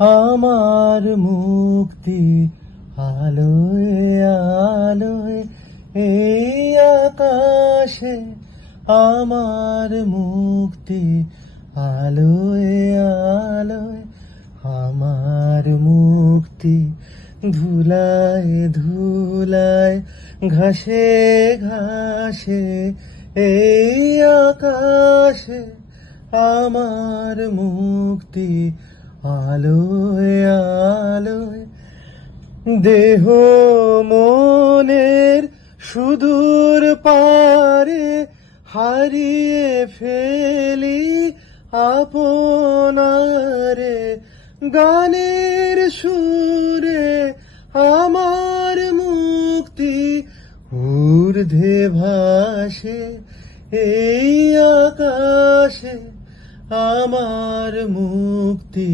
আমার মুক্তি আলোয় আলোয় এই আকাশে, আমার মুক্তি আলোয় আলোয়, আমার মুক্তি ধুলায় ধুলায় ঘাসে ঘাসে এই আকাশে, আমার মুক্তি আলোয় আলোয়। দেহ মনের সুদূর পারে হারিয়ে ফেলি আপনারে, গানের সুরে আমার মুক্তি ঊর্ধ্বে ভাসে এই আকাশে, আমার মুক্তি